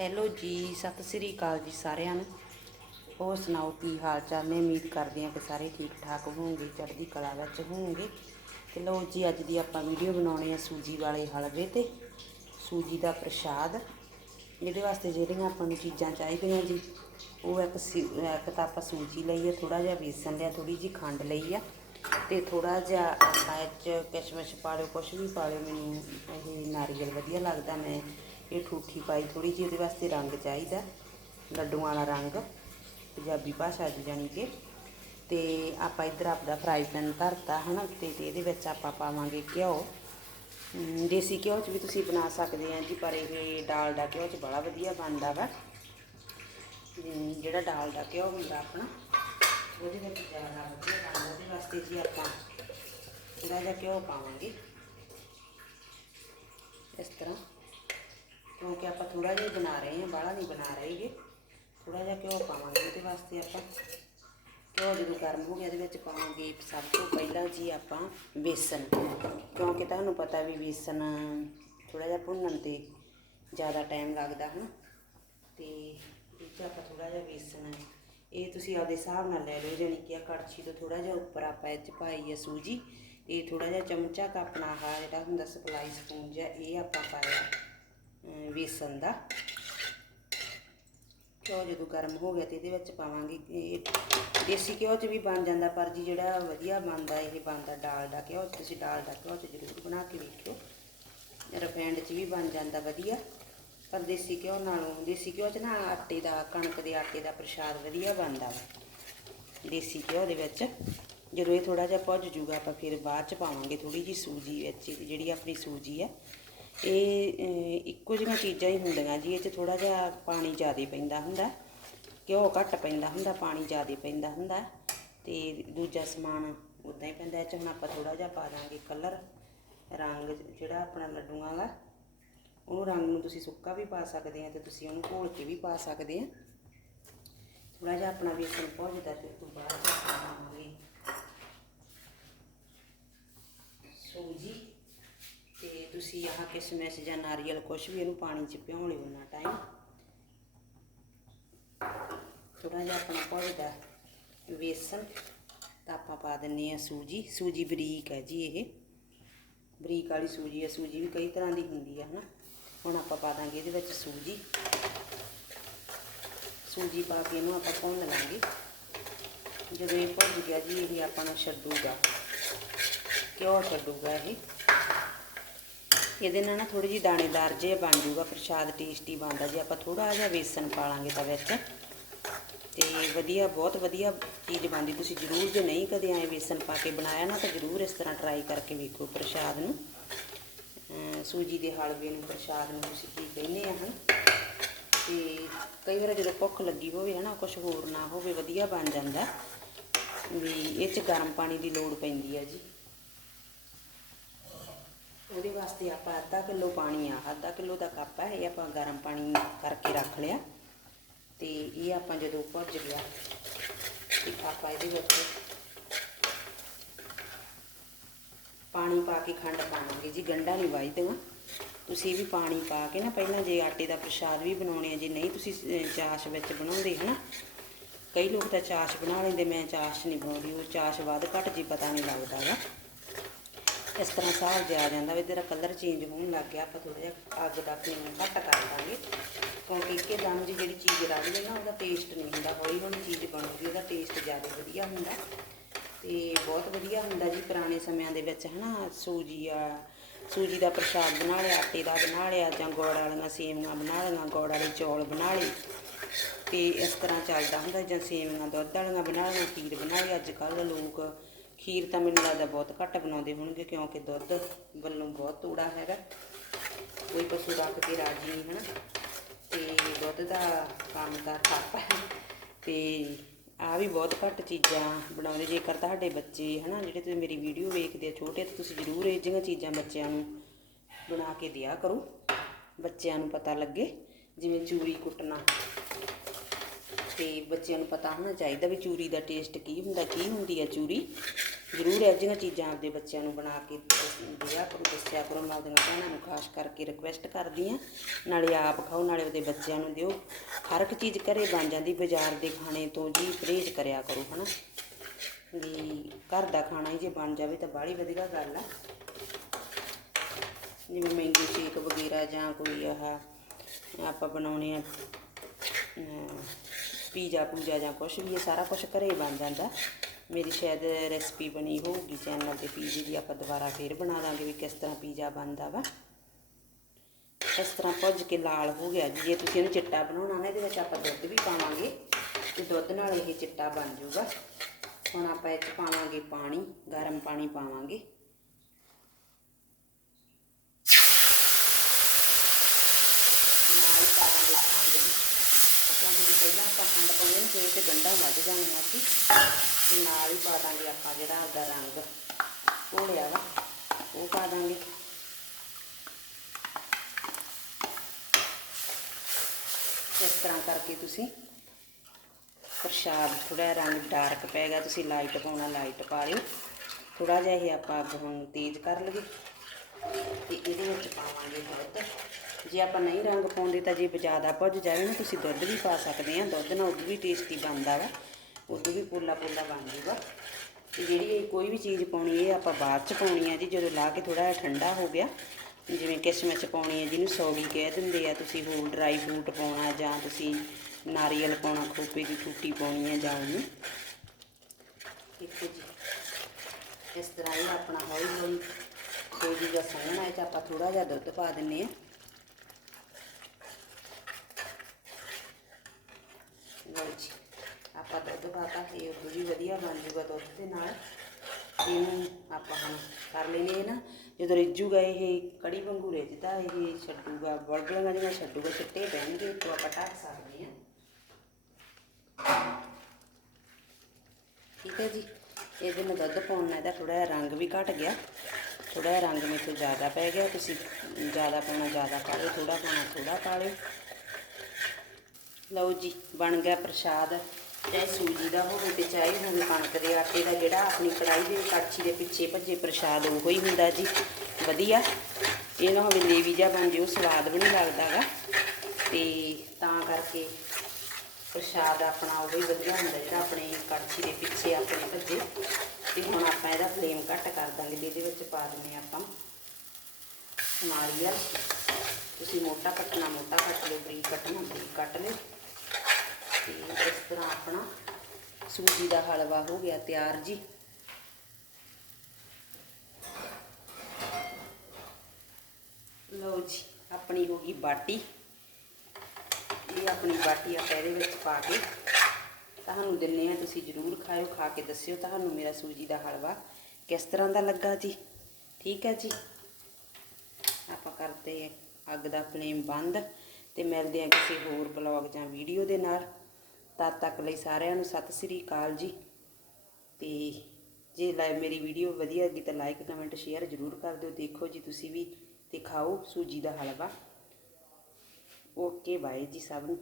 Hello ਜੀ, ਸਤਿ ਸ੍ਰੀ ਅਕਾਲ ਜੀ ਸਾਰਿਆਂ ਨੂੰ। ਹੋਰ ਸੁਣਾਓ, ਕੀ ਹਾਲ ਚਾਲ ਨੇ? ਉਮੀਦ ਕਰਦੇ ਹਾਂ ਕਿ ਸਾਰੇ ਠੀਕ ਠਾਕ ਹੋਵੋਗੇ, ਚੜ੍ਹਦੀ ਕਲਾ ਵਿੱਚ ਹੋਵੋਗੇ। ਤੇ ਲਓ ਜੀ, ਅੱਜ ਦੀ ਆਪਾਂ ਵੀਡੀਓ ਬਣਾਉਣੀ ਆ ਸੂਜੀ ਵਾਲੇ ਹਲਵੇ ਤੇ। ਸੂਜੀ ਦਾ ਪ੍ਰਸ਼ਾਦ। ਇਹਦੇ ਵਾਸਤੇ ਜਿਹੜੀਆਂ ਆਪਾਂ ਨੂੰ ਚੀਜ਼ਾਂ ਚਾਹੀਦੀਆਂ ਜੀ, ਉਹ ਇੱਕ ਸੀ- ਇੱਕ ਤਾਂ ਆਪਾਂ ਸੂਜੀ ਲਈ ਆ ਥੋੜਾ ਜਿਹਾ ਬੇਸਨ ਲਿਆ ਥੋੜੀ ਜਿਹੀ ਖੰਡ ਲਈ ਆ। ਤੇ ਥੋੜਾ ਜਿਹਾ ਆਪਾਂ ਇਹ 'ਚ ਕਿਸ਼ਮਿਸ਼ ਪਾ ਲਿਓ, ਕੁਛ ਵੀ ਪਾ ਲਿਓ, ਮੈਨੂੰ ਇਹ ਨਾਰੀਅਲ ਵਧੀਆ ਲੱਗਦਾ, ਮੈਂ ਇਹ ਠੂਠੀ ਪਾਈ ਥੋੜੀ ਜਿਹੀ, ਉਹਦੇ ਵਾਸਤੇ ਰੰਗ ਚਾਹੀਦਾ, ਲੱਡੂਆਂ ਵਾਲਾ ਰੰਗ, ਪੰਜਾਬੀ ਭਾਸ਼ਾ 'ਚ ਜਾਣੀ ਕਿ। ਤੇ ਆਪਾਂ ਇੱਧਰ ਆਪਦਾ ਫਰਾਈ ਪੈਨ ਧਰਤਾ, ਹਨਾ, ਤੇ ਤੇ ਇਹਦੇ ਵਿੱਚ ਆਪਾਂ ਪਾਵਾਂਗੇ ਘਿਓ। ਦੇਸੀ ਘਿਓ 'ਚ ਵੀ ਤੁਸੀਂ ਬਣਾ ਸਕਦੇ ਆ ਜੀ, ਪਰ ਇਹ ਡਾਲਡਾ ਘਿਓ 'ਚ ਬੜਾ ਵਧੀਆ ਬਣਦਾ ਵਾ। ਅਮ ਜਿਹੜਾ ਡਾਲਡਾ ਘਿਓ ਹੁੰਦਾ ਆਪਣਾ, ਉਹਦੇ ਵਿੱਚ ਜ਼ਿਆਦਾ ਵਧੀਆ ਬਣਦਾ, ਉਹਦੇ ਵਾਸਤੇ ਜੀ ਆਪਾਂ ਥੋੜਾ ਜਿਹਾ ਘਿਓ ਪਾਵਾਂਗੇ। ਇਸ ਤਰ੍ਹਾਂ। ਕਿਉਂਕਿ ਆਪਾਂ ਥੋੜਾ ਜਿਹਾ ਹੀ ਬਣਾ ਰਹੇ ਹਾਂ, ਬਾਹਲਾ ਨਹੀਂ ਬਣਾ ਰਹੇਗੇ ਥੋੜਾ ਜਿਹਾ ਘਿਓ ਪਾਵਾਂਗੇ ਉਹਦੇ ਵਾਸਤੇ ਆਪਾਂ। ਘਿਓ ਜਦੋਂ ਗਰਮ ਹੋ ਗਿਆ, ਇਹਦੇ ਵਿੱਚ ਪਾਵਾਂਗੇ ਸਭ ਤੋਂ ਪਹਿਲਾਂ ਜੀ ਆਪਾਂ ਬੇਸਨ। ਕਿਉਂਕਿ ਤੁਹਾਨੂੰ ਪਤਾ ਵੀ ਬੇਸਨ ਥੋੜਾ ਜਿਹਾ ਭੁੰਨਣ ਤੇ ਜ਼ਿਆਦਾ ਟਾਈਮ ਲੱਗਦਾ, ਹਨ। ਤੇ ਇਹ 'ਚ ਆਪਾਂ ਥੋੜਾ ਜਿਹਾ ਬੇਸਨ, ਇਹ ਤੁਸੀਂ ਆਪਦੇ ਹਿਸਾਬ ਨਾਲ ਲੈ ਲਿਓ, ਜਾਣੀ ਕਿ ਆ ਕੜਛੀ ਤੋਂ ਥੋੜਾ ਜਿਹਾ ਉੱਪਰ ਆਪਾਂ ਇਹ 'ਚ ਪਾਈ ਹੈ ਸੂਜੀ। ਤੇ ਥੋੜਾ ਜਿਹਾ ਚਮਚਾ ਕੁ ਆਪਣਾ ਆਹ ਜਿਹੜਾ ਹੁੰਦਾ ਸਪਲਾਈ ਸਪੂਨ ਜਿਹਾ, ਇਹ ਆਪਾਂ ਪਾਇਆ। ਅਮ ਦਾ। ਘਿਓ ਜਦੋਂ ਗਰਮ ਹੋ ਗਿਆ ਤੇ ਇਹਦੇ ਵਿੱਚ ਪਾਵਾਂਗੇ ਦੇਸੀ ਘਿਓ 'ਚ ਵੀ ਬਣ ਜਾਂਦਾ, ਪਰ ਜੀ ਜਿਹੜਾ ਵਧੀਆ ਬਣਦਾ, ਇਹ ਬਣਦਾ ਡਾਲਡਾ ਘਿਓ 'ਚ। ਤੁਸੀਂ ਡਾਲਡਾ ਘਿਓ 'ਚ ਜ਼ਰੂਰ ਬਣਾ ਕੇ ਵੇਖਿਓ। ਰਫੈਂਡ 'ਚ ਵੀ ਬਣ ਜਾਂਦਾ ਵਧੀਆ। ਪਰ ਦੇਸੀ ਘਿਓ ਨਾਲੋਂ, ਦੇਸੀ ਘਿਓ 'ਚ ਨਾ ਆਟੇ ਦਾ, ਕਣਕ ਦੇ ਆਟੇ ਦਾ ਪ੍ਰਸ਼ਾਦ ਵਧੀਆ ਬਣਦਾ ਵਾ। ਦੇਸੀ ਘਿਓ ਦੇ ਵਿੱਚ ਜਦੋਂ ਇਹ ਥੋੜਾ ਜਿਹਾ ਭੁੱਜ ਜੂਗਾ, ਆਪਾਂ ਫਿਰ ਬਾਅਦ 'ਚ ਪਾਵਾਂਗੇ ਥੋੜੀ ਜੀ ਸੂਜੀ ਵਿੱਚ, ਜਿਹੜੀ ਆਪਣੀ ਸੂਜੀ ਹੈ ਇਹ ਇੱਕੋ ਜਿਹੀਆਂ ਚੀਜ਼ਾਂ ਹੀ ਹੁੰਦੀਆਂ ਜੀ, ਇਹ 'ਚ ਥੋੜਾ ਜਿਹਾ ਪਾਣੀ ਜ਼ਿਆਦਾ ਪੈਂਦਾ ਹੁੰਦਾ। ਘਿਓ ਘੱਟ ਪੈਂਦਾ ਹੁੰਦਾ, ਪਾਣੀ ਜ਼ਿਆਦਾ ਪੈਂਦਾ ਹੁੰਦਾ। ਤੇ ਦੂਜਾ ਸਮਾਨ ਉਦਾਂ ਹੀ ਪੈਂਦਾ, ਇਹ 'ਚ ਹੁਣ ਆਪਾਂ ਥੋੜਾ ਜਿਹਾ ਪਾ ਦਾਂਗੇ ਕਲਰ, ਰੰਗ ਜਿਹੜਾ ਆਪਣਾ ਲੱਡੂਆਂ ਦਾ ਉਹ ਰੰਗ ਨੂੰ ਤੁਸੀਂ ਸੁੱਕਾ ਵੀ ਪਾ ਸਕਦੇ ਆ ਤੇ ਤੁਸੀਂ ਉਹਨੂੰ ਘੋਲ ਕੇ ਵੀ ਪਾ ਸਕਦੇ ਆ। ਥੋੜਾ ਜਿਹਾ ਆਪਣਾ ਵੇਸਣ ਭੁੱਜਦਾ ਤੇ ਉਸ ਤੋਂ ਬਾਅਦ ਆਪਾਂ ਪਾਵਾਂਗੇ ਸੂਜੀ ਤੇ ਤੁਸੀਂ ਆਹ ਕਿਸ਼ਮਿਸ਼ ਜਾਂ ਨਾਰੀਅਲ ਕੁਛ ਵੀ, ਇਹਨੂੰ ਪਾਣੀ 'ਚ ਭਿਉਂ ਲਿਓ ਨਾ ਟਾਈਮ ਥੋੜਾ ਜਿਹਾ ਆਪਣਾ ਭੁੱਜਦਾ ਵੇਸਣ ਤਾਂ ਆਪਾਂ ਪਾ ਦਿੰਨੇ ਆ ਸੂਜੀ। ਸੂਜੀ ਬਰੀਕ ਹੈ ਜੀ ਇਹ। ਬਰੀਕ ਵਾਲੀ ਸੂਜੀ ਹੈ ਸੂਜੀ ਵੀ ਕਈ ਤਰ੍ਹਾਂ ਦੀ ਹੁੰਦੀ ਹੈ ਹਨਾ। ਹੁਣ ਆਪਾਂ ਪਾ ਦਾਂਗੇ ਇਹਦੇ ਵਿੱਚ ਸੂਜੀ। ਸੂਜੀ ਪਾ ਕੇ ਇਹਨੂੰ ਆਪਾਂ ਭੁੰਨ ਲਾਂਗੇ। ਜਦੋਂ ਇਹ ਭੁੱਜ ਗਿਆ ਜੀ, ਇਹ ਆਪਣਾ ਛੱਡੂਗਾ। ਘਿਓ ਛੱਡੂਗਾ ਇਹ। ਇਹਦੇ ਨਾਲ ਨਾ ਥੋੜੀ ਜਿਹੀ ਦਾਣੇਦਾਰ ਜੇ ਬਣ ਜੂਗਾ ਪ੍ਰਸ਼ਾਦ ਟੇਸਟੀ ਬਣਦਾ। ਜੇ ਆਪਾਂ ਥੋੜਾ ਜਿਹਾ ਵੇਸਣ ਪਾ ਲਾਂਗੇ ਤਾਂ ਵਿੱਚ, ਤੇ ਵਧੀਆ, ਬਹੁਤ ਵਧੀਆ ਚੀਜ਼ ਬਣਦੀ। ਤੁਸੀਂ ਜ਼ਰੂਰ ਜੇ ਨਹੀਂ ਕਦੇ ਐ ਵੇਸਣ ਪਾ ਕੇ ਬਣਾਇਆ ਨਾ, ਤਾਂ ਜ਼ਰੂਰ ਇਸ ਤਰ੍ਹਾਂ ਟਰਾਈ ਕਰਕੇ ਵੇਖੋ ਪ੍ਰਸ਼ਾਦ ਨੂੰ। ਸੂਜੀ ਦੇ ਹਲਵੇ ਨੂੰ, ਪ੍ਰਸ਼ਾਦ ਨੂੰ ਤੁਸੀਂ ਕੀ ਕਹਿੰਦੇ ਆ ਹਨ ਤੇ ਕਈ ਵਾਰ ਜਦੋਂ ਭੁੱਖ ਲੱਗੀ ਹੋਵੇ ਹਨਾ ਕੁਝ ਹੋਰ ਨਾ ਹੋਵੇ, ਵਧੀਆ ਬਣ ਜਾਂਦਾ। ਵੀ ਇਹ ਚ ਗਰਮ ਪਾਣੀ ਦੀ ਲੋੜ ਪੈਂਦੀ ਹੈ ਜੀ। ਉਹਦੇ ਵਾਸਤੇ ਆਪਾਂ ਅੱਧਾ ਕਿਲੋ ਪਾਣੀ ਆ, ਅੱਧਾ ਕਿਲੋ ਦਾ ਕੱਪ ਹੈ ਇਹ ਆਪਾਂ ਗਰਮ ਪਾਣੀ ਕਰਕੇ ਰੱਖ ਲਿਆ। ਤੇ ਇਹ ਆਪਾਂ ਜਦੋਂ ਭੁੱਜ ਗਿਆ ਤੇ ਆਪਾਂ ਇਹਦੇ ਵਿੱਚ ਪਾਣੀ ਪਾ ਕੇ ਖੰਡ ਪਾਵਾਂਗੇ। ਜੀ ਗੰਡਾ ਨਹੀਂ ਵਾਈ ਦੇਵਾਂ, ਤੁਸੀਂ ਵੀ ਪਾਣੀ ਪਾ ਕੇ ਨਾ, ਪਹਿਲਾਂ ਜੇ ਆਟੇ ਦਾ ਪ੍ਰਸ਼ਾਦ ਵੀ ਬਣਾਉਣੇ ਆ, ਜੇ ਨਹੀਂ ਤੁਸੀਂ ਚਾਸ਼ ਵਿੱਚ ਬਣਾਉਂਦੇ, ਹਨਾ? ਕਈ ਲੋਕ ਤਾਂ ਚਾਸ਼ ਬਣਾ ਲੈਂਦੇ, ਮੈਂ ਚਾਸ਼ ਨਹੀਂ ਬਣਾਉਂਦੀ, ਉਹ ਚਾਸ਼ ਵੱਧ ਘੱਟ ਜੀ ਪਤਾ ਨਹੀਂ ਲੱਗਦਾ ਵਾ ਇਸ ਤਰ੍ਹਾਂ ਸਾਹ ਜਿਹਾ ਆ ਜਾਂਦਾ ਵੀ ਤੇਰਾ ਕਲਰ ਚੇਂਜ ਹੋਣ ਲੱਗ ਗਿਆ, ਆਪਾਂ ਥੋੜਾ ਜਿਹਾ ਅੱਗ ਦਾ ਫਲੇਮ ਘੱਟ ਕਰ ਦਾਂਗੇ ਕਿਉਂਕਿ ਇੱਕੇ ਦਮ ਜੀ ਜਿਹੜੀ ਚੀਜ਼ ਰਲਦੀ ਨਾ ਉਹਦਾ ਟੇਸਟ ਨਹੀਂ ਹੁੰਦਾ, ਹੌਲੀ ਹੌਲੀ ਚੀਜ਼ ਬਣੂਗੀ, ਉਹਦਾ ਟੇਸਟ ਜ਼ਿਆਦਾ ਵਧੀਆ ਹੁੰਦਾ। ਤੇ ਬਹੁਤ ਵਧੀਆ ਹੁੰਦਾ ਜੀ ਪੁਰਾਣੇ ਸਮਿਆਂ ਦੇ ਵਿੱਚ, ਹਨਾ, ਸੂਜੀ ਆ, ਸੂਜੀ ਦਾ ਪ੍ਰਸ਼ਾਦ ਬਣਾ ਲਿਆ, ਆਟੇ ਦਾ ਬਣਾ ਲਿਆ, ਜਾਂ ਗੁੜ ਵਾਲੀਆਂ ਸੇਵੀਆਂ ਬਣਾ ਲਈਆਂ, ਗੁੜ ਵਾਲੇ ਚੌਲ ਬਣਾ ਲਏ ਤੇ ਇਸ ਤਰ੍ਹਾਂ ਚੱਲਦਾ ਹੁੰਦਾ, ਜਾਂ ਸੇਵੀਆਂ ਦੁੱਧ ਵਾਲੀਆਂ ਬਣਾ ਲਈਆਂ, ਖੀਰ ਬਣਾ ਲਈ। ਅੱਜ ਕੱਲ੍ਹ ਲੋਕ ਖੀਰ ਤਾਂ ਮੈਨੂੰ ਲੱਗਦਾ ਬਹੁਤ ਘੱਟ ਬਣਾਉਂਦੇ ਹੋਣਗੇ, ਕਿਉਂਕਿ ਦੁੱਧ ਵੱਲੋਂ ਬਹੁਤ ਤੂੜਾ ਹੈਗਾ। ਕੋਈ ਪਸ਼ੂ ਰੱਖ ਕੇ ਰਾਜੀ ਨਹੀਂ, ਹਨਾ? ਤੇ ਦੁੱਧ ਦਾ ਕੰਮ ਦਾ ਠੱਪ ਹੈ। ਤੇ ਆ ਵੀ ਬਹੁਤ ਘੱਟ ਚੀਜ਼ਾਂ ਬਣਾਉਂਦੇ, ਜੇਕਰ ਤੁਹਾਡੇ ਬੱਚੇ, ਹਨਾ, ਜਿਹੜੇ ਤੁਸੀਂ ਮੇਰੀ ਵੀਡੀਓ ਵੇਖਦੇ ਆ ਛੋਟੇ, ਤਾਂ ਤੁਸੀਂ ਜ਼ਰੂਰ ਇਹ ਜਿਹੀਆਂ ਚੀਜ਼ਾਂ ਬੱਚਿਆਂ ਨੂੰ ਬਣਾ ਕੇ ਦਿਆ ਕਰੋ। ਬੱਚਿਆਂ ਨੂੰ ਪਤਾ ਲੱਗੇ, ਜਿਵੇਂ ਚੂਰੀ ਕੁੱਟਣਾ। ਤੇ ਬੱਚਿਆਂ ਨੂੰ ਪਤਾ ਹੋਣਾ ਚਾਹੀਦਾ ਵੀ ਚੂਰੀ ਦਾ ਟੇਸਟ ਕੀ ਹੁੰਦਾ, ਕੀ ਹੁੰਦੀ ਹੈ ਚੂਰੀ। ਜ਼ਰੂਰ ਇਹੋ ਜਿਹੀਆਂ ਚੀਜ਼ਾਂ ਆਪਦੇ ਬੱਚਿਆਂ ਨੂੰ ਬਣਾ ਕੇ ਦੱਸ- ਦਿਆ ਕਰੋ ਦੱਸਿਆ ਕਰੋ, ਮੈਂ ਆਪਦੀਆਂ ਭੈਣਾਂ ਨੂੰ ਖਾਸ ਕਰਕੇ ਰਿਕਵੈਸਟ ਕਰਦੀ ਆ। ਨਾਲੇ ਆਪ ਖਾਓ, ਨਾਲੇ ਉਹਦੇ ਬੱਚਿਆਂ ਨੂੰ ਦਿਓ। ਹਰ ਇੱਕ ਚੀਜ਼ ਘਰੇ ਬਣ ਜਾਂਦੀ, ਬਾਜ਼ਾਰ ਦੇ ਖਾਣੇ ਤੋਂ ਜੀ ਪਰਹੇਜ਼ ਕਰਿਆ ਕਰੋ, ਹਨਾ। ਵੀ ਘਰ ਦਾ ਖਾਣਾ ਹੀ ਜੇ ਬਣ ਜਾਵੇ ਤਾਂ ਬਾਹਲੀ ਵਧੀਆ ਗੱਲ ਆ। ਜਿਵੇਂ ਮੈਂਗੋ ਸ਼ੇਕ ਵਗੈਰਾ ਜਾਂ ਕੋਈ ਆਹ ਆਪਾਂ ਬਣਾਉਣੇ ਆ ਪੀਜ਼ਾ ਪੂਜਾ ਜਾਂ ਕੁਛ ਵੀ, ਇਹ ਸਾਰਾ ਕੁਝ ਘਰੇ ਬਣ ਜਾਂਦਾ। ਮੇਰੀ ਸ਼ਾਇਦ ਰੈਸਪੀ ਬਣੀ ਹੋਊਗੀ ਚੈਨਲ ਤੇ ਪੀਜ਼ੇ ਦੀ, ਆਪਾਂ ਦੁਬਾਰਾ ਫੇਰ ਬਣਾ ਦਾਂਗੇ ਵੀ ਕਿਸ ਤਰ੍ਹਾਂ ਪੀਜ਼ਾ ਬਣਦਾ ਵਾ। ਇਸ ਤਰ੍ਹਾਂ ਭੁੱਜ ਕੇ ਲਾਲ ਹੋ ਗਿਆ ਜੀ। ਜੇ ਤੁਸੀਂ ਇਹਨੂੰ ਚਿੱਟਾ ਬਣਾਉਣਾ ਨਾ, ਇਹਦੇ ਵਿੱਚ ਆਪਾਂ ਦੁੱਧ ਵੀ ਪਾਵਾਂਗੇ, ਤੇ ਦੁੱਧ ਨਾਲ ਇਹ ਚਿੱਟਾ ਬਣ ਜਾਊਗਾ। ਹੁਣ ਆਪਾਂ ਇਹ 'ਚ ਪਾਵਾਂਗੇ ਪਾਣੀ, ਗਰਮ ਪਾਣੀ ਪਾਵਾਂਗੇ ਨਾਲ ਹੀ ਪਾਵਾਂਗੇ ਖੰਡ ਵੀ ਕਿਉਂਕਿ ਜੇ ਪਹਿਲਾਂ ਆਪਾਂ ਖੰਡ ਪਾਉਂਦੇ ਨਾ, ਫੇਰ ਗੰਢਾਂ ਵੱਧ ਜਾਣੀਆਂ ਸੀ। ਤੇ ਨਾਲ ਹੀ ਪਾ ਦਾਂਗੇ ਆਪਾਂ ਜਿਹੜਾ ਆਪਦਾ ਰੰਗ ਘੋਲਿਆ ਵਾ, ਉਹ ਪਾ ਦਾਂਗੇ। ਇਸ ਤਰ੍ਹਾਂ ਕਰਕੇ ਤੁਸੀਂ ਪ੍ਰਸ਼ਾਦ ਥੋੜਾ ਰੰਗ ਡਾਰਕ ਪੈ ਤੁਸੀਂ ਲਾਈਟ ਪਾਉਣਾ, ਲਾਈਟ ਪਾ ਲਿਓ। ਥੋੜਾ ਜਿਹਾ ਇਹ ਆਪਾਂ ਅੱਗ ਹੁਣ ਤੇਜ਼ ਕਰ ਲਈਏ। ਤੇ ਇਹਦੇ ਵਿੱਚ ਪਾਵਾਂਗੇ ਦੁੱਧ ਜੇ ਆਪਾਂ ਨਹੀਂ ਰੰਗ ਪਾਉਂਦੇ ਤਾਂ ਜੇ ਜ਼ਿਆਦਾ ਭੁੱਜ ਜਾਵੇ ਨਾ, ਤੁਸੀਂ ਦੁੱਧ ਵੀ ਪਾ ਸਕਦੇ ਆ। ਦੁੱਧ ਨਾਲ ਉਦੋਂ ਵੀ ਟੇਸਟੀ ਬਣਦਾ ਵਾ। ਉਦੋਂ ਵੀ ਪੋਲਾ ਪੋਲਾ ਬਣ ਜੂਗਾ। ਤੇ ਜਿਹੜੀ ਇਹ ਕੋਈ ਵੀ ਚੀਜ਼ ਪਾਉਣੀ, ਇਹ ਆਪਾਂ ਬਾਅਦ ਚ ਪਾਉਣੀ ਆ ਜੀ, ਜਦੋਂ ਲਾ ਕੇ ਥੋੜਾ ਜਿਹਾ ਠੰਡਾ ਹੋ ਗਿਆ। ਜਿਵੇਂ ਕਿਸ਼ਮਿਸ਼ ਪਾਉਣੀ ਹੈ ਜਿਹਨੂੰ ਸੌਗੀ ਕਹਿ ਦਿੰਦੇ ਆ, ਤੁਸੀਂ ਹੋਰ ਡਰਾਈ ਫਰੂਟ ਪਾਉਣਾ ਜਾਂ ਤੁਸੀਂ ਨਾਰੀਅਲ ਪਾਉਣਾ, ਖੋਪੇ ਦੀ ਟੂਟੀ ਪਾਉਣੀ ਹੈ ਜਾਂ ਉਹਨੂੰ। ਦੇਖੋ ਜੀ, ਇਸ ਤਰ੍ਹਾਂ ਹੀ ਆਪਣਾ ਹੌਲੀ ਹੌਲੀ ਸੋਜੀ ਦਾ ਸੋਹਣਾ ਇਹ 'ਚ ਆਪਾਂ ਥੋੜਾ ਜਿਹਾ ਦੁੱਧ ਪਾ ਦਿੰਨੇ ਆ। ਲਓ ਜੀ ਆਪਾਂ ਦੁੱਧ ਪਾਤਾ ਇਹ ਉਦੋਂ ਵੀ ਵਧੀਆ ਬਣ ਜੂਗਾ ਦੁੱਧ ਦੇ ਨਾਲ। ਇਹਨੂੰ ਆਪਾਂ ਹੁਣ ਕਰ ਲੈਨੇ ਨਾ, ਜਦੋਂ ਰਿੱਝੂਗਾ ਇਹ ਕੜੀ ਵਾਂਗੂ ਰਿੱਝਦਾ ਇਹ ਛੱਡੂਗਾ ਬੜਬੜਾਂ ਜਿਹੀਆਂ ਛੱਡੂਗਾ ਛਿੱਟੇ ਪੈਣਗੇ ਤੋਂ ਆਪਾਂ ਢੱਕ ਸਕਦੇ ਹਾਂ। ਠੀਕ ਹੈ ਜੀ, ਇਹਦੇ ਮੈਂ ਦੁੱਧ ਪਾਉਣ ਨਾਲ ਇਹਦਾ ਥੋੜਾ ਜਿਹਾ ਰੰਗ ਵੀ ਘਟ ਗਿਆ। ਥੋੜਾ ਜਿਹਾ ਰੰਗ ਮੇਰੇ ਤੋਂ ਜ਼ਿਆਦਾ ਪੈ ਗਿਆ, ਤੁਸੀਂ ਜ਼ਿਆਦਾ ਪਾਉਣਾ ਜ਼ਿਆਦਾ ਪਾ ਲਿਓ ਥੋੜਾ ਪਾਉਣਾ ਥੋੜਾ ਪਾ ਲਿਓ। ਲਓ ਜੀ, ਬਣ ਗਿਆ ਪ੍ਰਸ਼ਾਦ। ਚਾਹੇ ਸੂਜੀ ਦਾ ਹੋਵੇ ਤੇ ਚਾਹੇ ਹੁਣ ਕਣਕ ਦੇ ਆਟੇ ਦਾ ਜਿਹੜਾ ਆਪਣੀ ਕੜਾਈ ਦੇ ਕੜਛੀ ਦੇ ਪਿੱਛੇ ਭੱਜੇ ਪ੍ਰਸ਼ਾਦ, ਉਹ ਹੀ ਹੁੰਦਾ ਜੀ। ਵਧੀਆ। ਇਹ ਨਾ ਹੋਵੇ ਲੇਵੀ ਜਿਹਾ ਬਣ ਜੇ ਉਹ ਸਵਾਦ ਵੀ ਨਹੀਂ ਲੱਗਦਾਗਾ ਤੇ ਤਾਂ ਕਰਕੇ ਪ੍ਰਸ਼ਾਦ ਆਪਣਾ ਉਹ ਹੀ ਵਧੀਆ ਹੁੰਦਾ ਜਿਹੜਾ ਆਪਣੇ ਕੜਛੀ ਦੇ ਪਿੱਛੇ ਆਪਣੇ ਭੱਜੇ। ਤੇ ਹੁਣ ਆਪਾਂ ਇਹਦਾ ਫਲੇਮ ਘੱਟ ਕਰ ਦਾਂਗੇ ਤੇ ਇਹਦੇ ਵਿੱਚ ਪਾ ਦਿੰਨੇ ਆਪਾਂ ਨਾਰੀਅਲ ਤੁਸੀਂ ਮੋਟਾ ਕੱਟਣਾ, ਮੋਟਾ ਕੱਟ ਲਓ, ਬਰੀਕ ਕੱਟਣਾ, ਬਰੀਕ ਕੱਟ ਲਿਓ। ਇਸ ਤਰ੍ਹਾਂ ਆਪਣਾ ਸੂਜੀ ਦਾ ਹਲਵਾ ਹੋ ਗਿਆ ਤਿਆਰ ਜੀ। ਲਓ ਜੀ, ਆਪਣੀ ਹੋ ਗਈ ਬਾਟੀ। ਇਹ ਆਪਣੀ ਬਾਟੀ ਆਪਾਂ ਇਹਦੇ ਵਿੱਚ ਪਾ ਕੇ ਤੁਹਾਨੂੰ ਦਿੰਨੇ ਆ, ਤੁਸੀਂ ਜ਼ਰੂਰ ਖਾਇਓ, ਖਾ ਕੇ ਦੱਸਿਓ ਤੁਹਾਨੂੰ ਮੇਰਾ ਸੂਜੀ ਦਾ ਹਲਵਾ ਕਿਸ ਤਰ੍ਹਾਂ ਦਾ ਲੱਗਾ ਜੀ। ਠੀਕ ਹੈ ਜੀ। ਆਪਾਂ ਕਰਦੇ ਅੱਗ ਦਾ ਫਲੇਮ ਬੰਦ ਤੇ ਮਿਲਦੇ ਹਾਂ ਕਿਸੇ ਹੋਰ ਬਲੌਗ ਜਾਂ ਵੀਡੀਓ ਦੇ ਨਾਲ। ਤਦ ਤੱਕ ਲਈ ਸਾਰਿਆਂ ਨੂੰ ਸਤਿ ਸ੍ਰੀ ਅਕਾਲ ਜੀ। ਤੇ ਜੇ ਲਾਈਵ ਮੇਰੀ ਵੀਡੀਓ ਵਧੀਆ ਲੱਗੀ ਤਾਂ ਲਾਈਕ ਕਮੈਂਟ ਸ਼ੇਅਰ ਜ਼ਰੂਰ ਕਰ ਦਿਓ। ਦੇਖੋ ਜੀ, ਤੁਸੀਂ ਵੀ ਤੇ ਖਾਓ ਸੂਜੀ ਦਾ ਹਲਵਾ। ਓਕੇ ਬਾਏ ਜੀ ਸਭ ਨੂੰ।